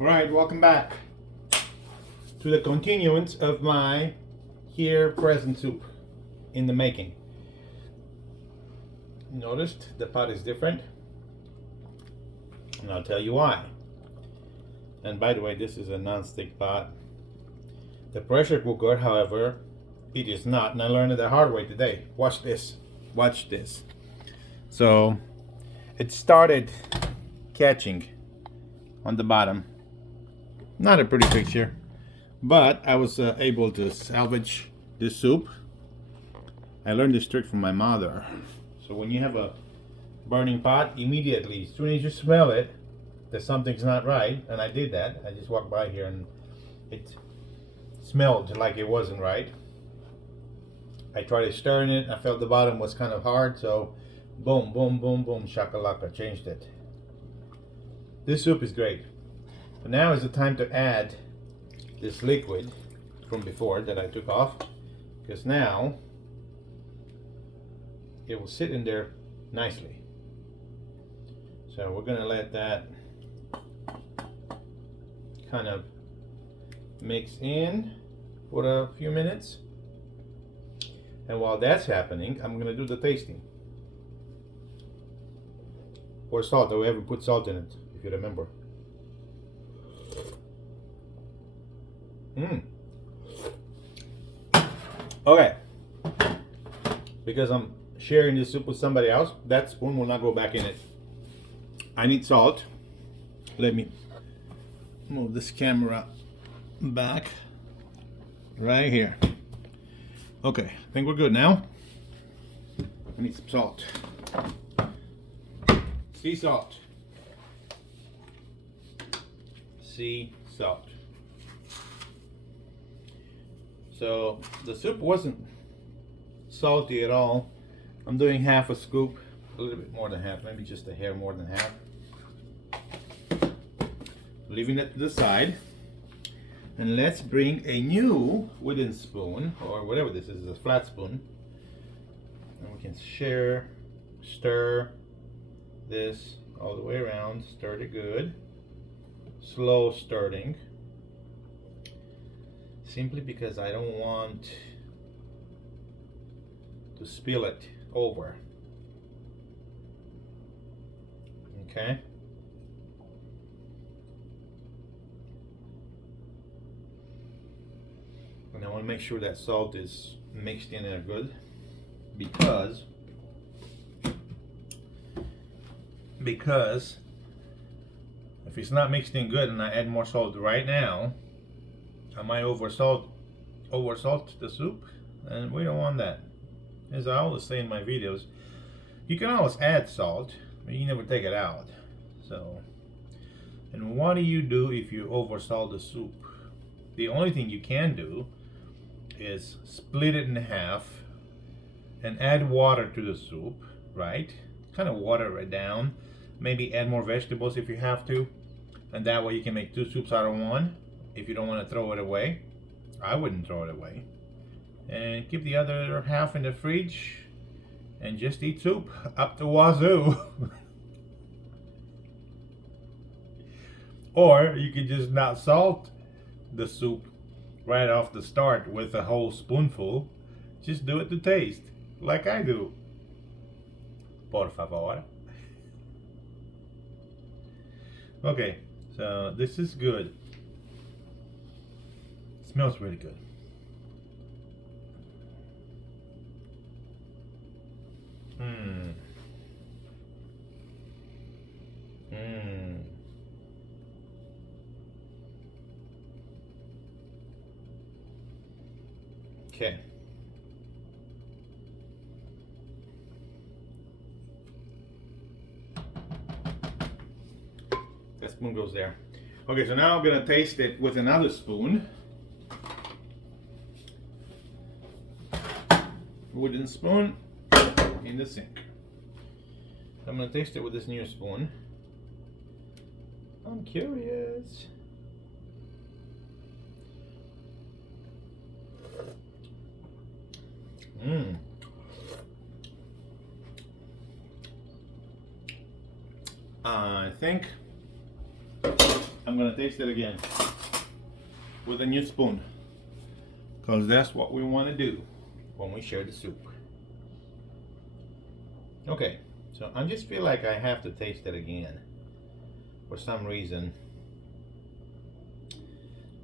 Alright, welcome back to the continuance of my here present soup in the making. Noticed the pot is different, and I'll tell you why. And by the way, this is a non-stick pot. The pressure cooker, however, it is not, and I learned it the hard way today. Watch this. Watch this. So it started catching on the bottom. Not a pretty picture, but I was able to salvage this soup. I learned this trick from my mother. So when you have a burning pot, immediately, as soon as you smell it, that something's not right, and I did that. I just walked by here and it smelled like it wasn't right. I tried stirring it. I felt the bottom was kind of hard, so boom, boom, boom, boom, shakalaka, changed it. This soup is great. But now is the time to add this liquid from before that I took off, because now it will sit in there nicely. So we're gonna let that kind of mix in for a few minutes, and while that's happening, I'm gonna do the tasting. Or salt. I haven't put salt in it, if you remember. Okay, because I'm sharing this soup with somebody else, that spoon will not go back in it. I need salt. Let me move this camera back right here. Okay, I think we're good now. I need some salt. Sea salt. Sea salt. So the soup wasn't salty at all. I'm doing half a scoop, a little bit more than half, maybe just a hair more than half. Leaving it to the side. And let's bring a new wooden spoon, or whatever this is a flat spoon. And we can stir this all the way around, stir it good. Slow stirring. Simply because I don't want to spill it over. Okay. And I want to make sure that salt is mixed in there good, because if it's not mixed in good and I add more salt right now, I might oversalt the soup, and we don't want that. As I always say in my videos, you can always add salt, but you never take it out. So, and what do you do if you oversalt the soup? The only thing you can do is split it in half and add water to the soup, right? Kind of water it down. Maybe add more vegetables if you have to, and that way you can make two soups out of one. If you don't want to throw it away, I wouldn't throw it away. And keep the other half in the fridge and just eat soup up the wazoo. Or you could just not salt the soup right off the start with a whole spoonful. Just do it to taste, like I do. Por favor. Okay, so this is good. Smells really good. Okay. That spoon goes there. Okay, so now I'm gonna taste it with another spoon. Wooden spoon in the sink. I'm gonna taste it with this new spoon. I'm curious. I think I'm gonna taste it again with a new spoon, because that's what we want to do when we share the soup. Okay, so I just feel like I have to taste it again. For some reason,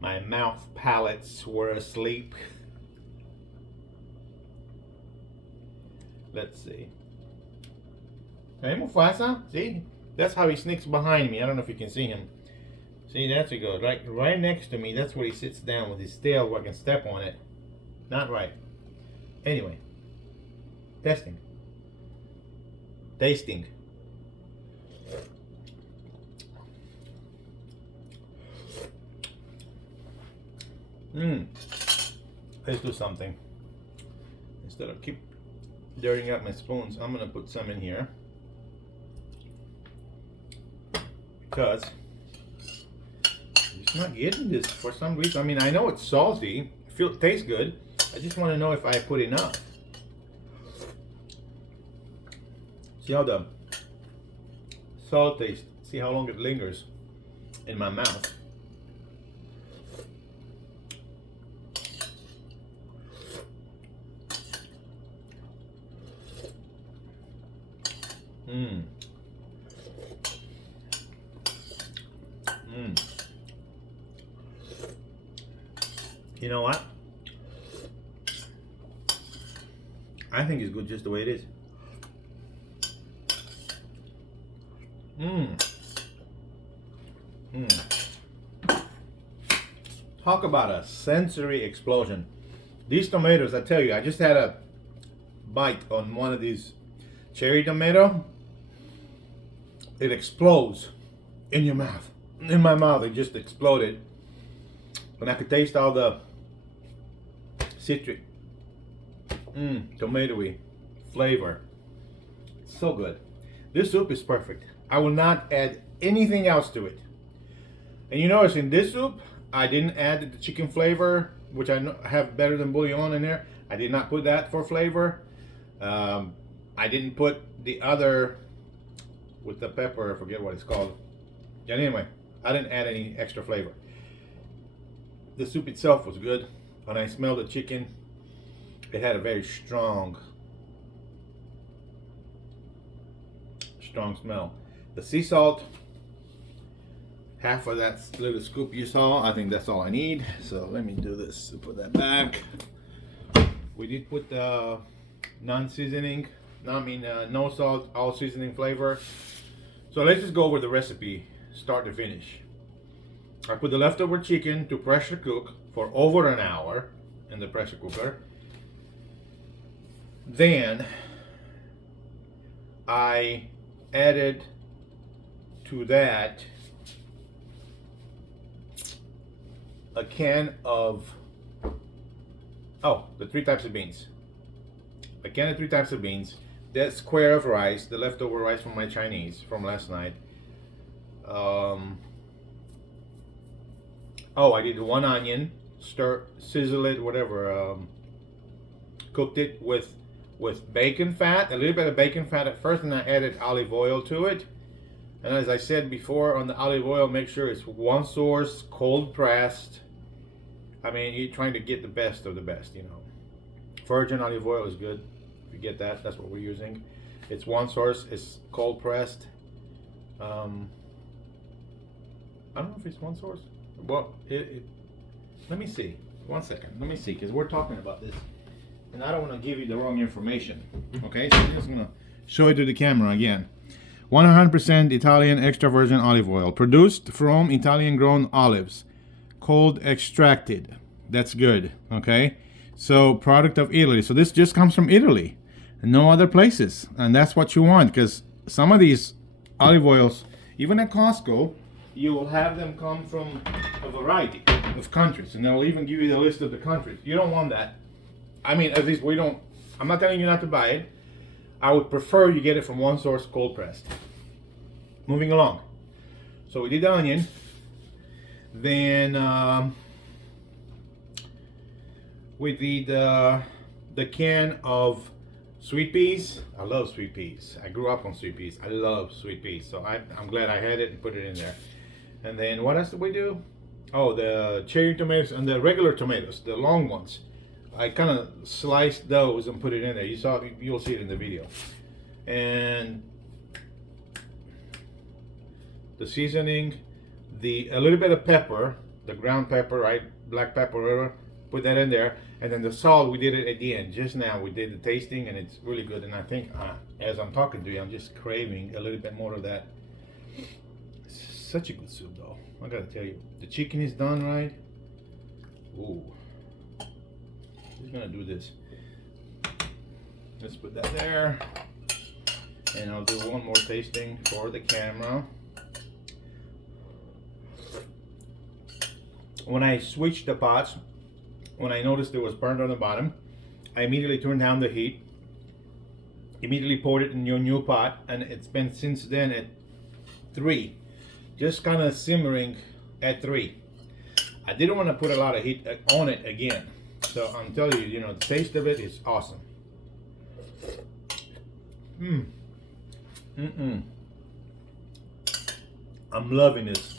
my mouth palates were asleep. Let's see. Hey, Mufasa, see? That's how he sneaks behind me. I don't know if you can see him. See, there he goes, right next to me. That's where he sits down with his tail where I can step on it. Not right. Anyway, tasting. Let's do something. Instead of keep dirtying up my spoons, I'm gonna put some in here, because I'm just not getting this for some reason. I mean, I know it's salty, tastes good. I just want to know if I put enough. See how the salt tastes. See how long it lingers in my mouth. You know what? I think it's good just the way it is. Talk about a sensory explosion. These tomatoes, I tell you, I just had a bite on one of these cherry tomato. It explodes in your mouth. In my mouth, it just exploded. And I could taste all the citric, tomatoey flavor. So good. This soup is perfect. I will not add anything else to it. And you notice in this soup, I didn't add the chicken flavor, which I have better than bouillon in there. I did not put that for flavor. I didn't put the other with the pepper, I forget what it's called. And anyway, I didn't add any extra flavor. The soup itself was good. When I smelled the chicken, it had a very strong smell. The sea salt, half of that little scoop you saw, I think that's all I need. So let me do this, put that back. We did put the non-seasoning, no salt, all seasoning flavor. So let's just go over the recipe, start to finish. I put the leftover chicken to pressure cook for over an hour in the pressure cooker. Then I added to that a can of, the 3 types of beans. A can of 3 types of beans. That square of rice, the leftover rice from my Chinese from last night. I did 1 onion, sizzle it, whatever. Cooked it with bacon fat, a little bit of bacon fat at first, and I added olive oil to it. And as I said before, on the olive oil, make sure it's one source, cold pressed. I mean, you're trying to get the best of the best, you know. Virgin olive oil is good. If you get that, that's what we're using. It's one source, it's cold pressed. I don't know if it's one source. Well, let me see. 1 second. Let me see, because we're talking about this. And I don't want to give you the wrong information. Okay, so I'm just going to show it to the camera again. 100% Italian extra virgin olive oil. Produced from Italian grown olives. Cold extracted. That's good. Okay. So product of Italy. So this just comes from Italy. And no other places. And that's what you want. Because some of these olive oils, even at Costco, you will have them come from a variety of countries. And they'll even give you the list of the countries. You don't want that. I mean, at least we don't. I'm not telling you not to buy it. I would prefer you get it from one source, cold pressed. Moving along. So we did the onion. Then we did the can of sweet peas. I love sweet peas. I grew up on sweet peas. I love sweet peas. So I'm glad I had it and put it in there. And then what else did we do? Oh, the cherry tomatoes and the regular tomatoes, the long ones. I kind of sliced those and put it in there. You'll see it in the video. And the seasoning, a little bit of pepper, the ground pepper, right? Black pepper, whatever. Put that in there. And then the salt, we did it at the end. Just now we did the tasting, and it's really good. And I think as I'm talking to you, I'm just craving a little bit more of that. It's such a good soup, though. I gotta tell you, the chicken is done right. Ooh, just gonna do this. Let's put that there, and I'll do one more tasting for the camera. When I switched the pots, when I noticed it was burned on the bottom, I immediately turned down the heat, immediately poured it in your new pot, and it's been since then at 3, just kind of simmering at 3. I didn't want to put a lot of heat on it again, so I'm telling you, the taste of it is awesome. I'm loving this.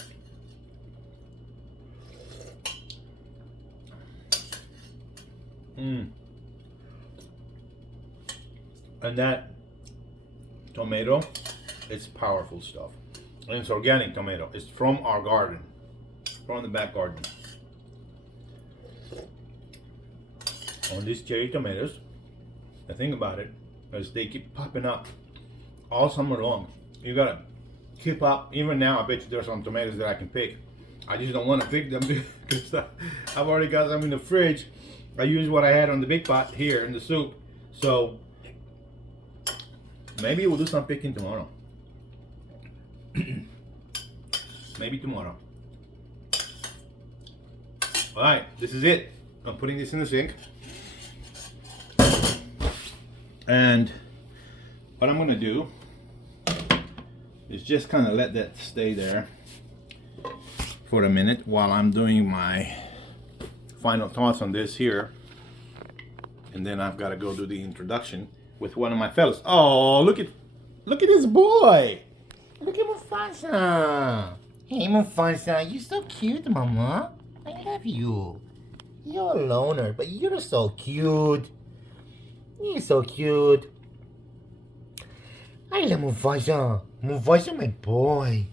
And that tomato, it's powerful stuff. And it's organic tomato. It's from our garden, from the back garden. On these cherry tomatoes, the thing about it is they keep popping up all summer long. You gotta keep up. Even now, I bet you there's some tomatoes that I can pick. I just don't want to pick them because I've already got some in the fridge. I use what I had on the big pot here in the soup. So maybe we'll do some picking tomorrow. Maybe tomorrow. Alright, this is it. I'm putting this in the sink. And what I'm gonna do is just kind of let that stay there for a minute while I'm doing my final thoughts on this here. And then I've got to go do the introduction with one of my fellows. Oh, look at this boy. Look at Mufasa. Hey Mufasa, you're so cute, Mama. I love you. You're a loner, but you're so cute. You're so cute. I love Mufasa. Mufasa, my boy.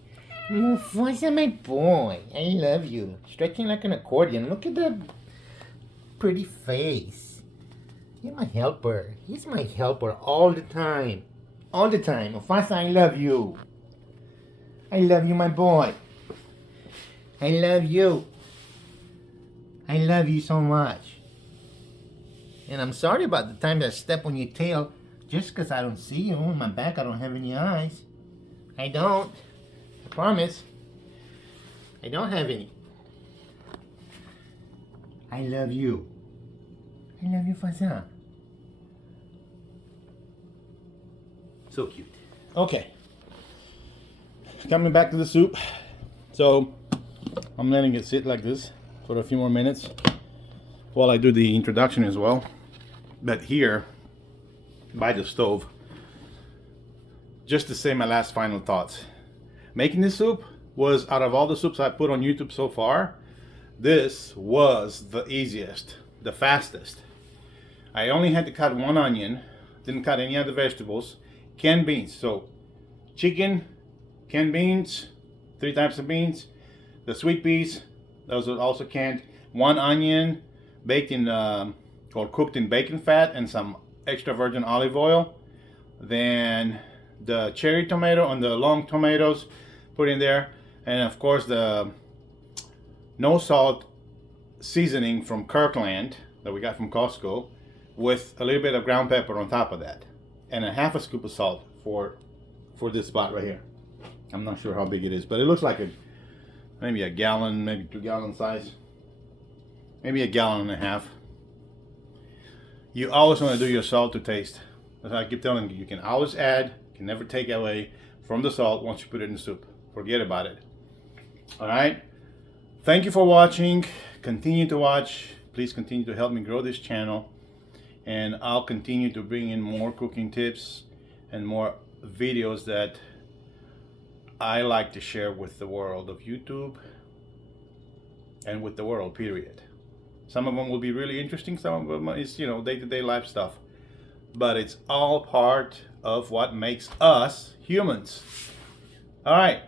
Mufasa, my boy. I love you. Stretching like an accordion. Look at that pretty face. You're my helper. He's my helper all the time. All the time. Mufasa, I love you. I love you, my boy. I love you. I love you so much. And I'm sorry about the time that I step on your tail just because I don't see you. In my back, I don't have any eyes. I don't. I promise. I don't have any. I love you. I love you, Fazan. So cute. Okay. Coming back to the soup. So, I'm letting it sit like this for a few more minutes while I do the introduction as well. But here, by the stove, just to say my last final thoughts. Making this soup was, out of all the soups I put on YouTube so far, this was the easiest, the fastest. I only had to cut one onion, didn't cut any other vegetables, canned beans. So chicken, canned beans, 3 types of beans, the sweet peas, those are also canned, 1 onion baked in or cooked in bacon fat and some extra virgin olive oil. Then the cherry tomato and the long tomatoes put in there, and of course the no salt seasoning from Kirkland that we got from Costco with a little bit of ground pepper on top of that, and a half a scoop of salt for this spot right here. I'm not sure how big it is, but it looks like maybe a gallon, maybe 2 gallon size, maybe a gallon and a half. You always want to do your salt to taste. As I keep telling you, you can always add, you can never take away from the salt once you put it in the soup. Forget about it. Alright? Thank you for watching. Continue to watch. Please continue to help me grow this channel. And I'll continue to bring in more cooking tips and more videos that I like to share with the world of YouTube and with the world, period. Some of them will be really interesting. Some of them is, you know, day-to-day life stuff. But it's all part of what makes us humans. All right.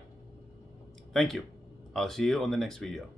Thank you. I'll see you on the next video.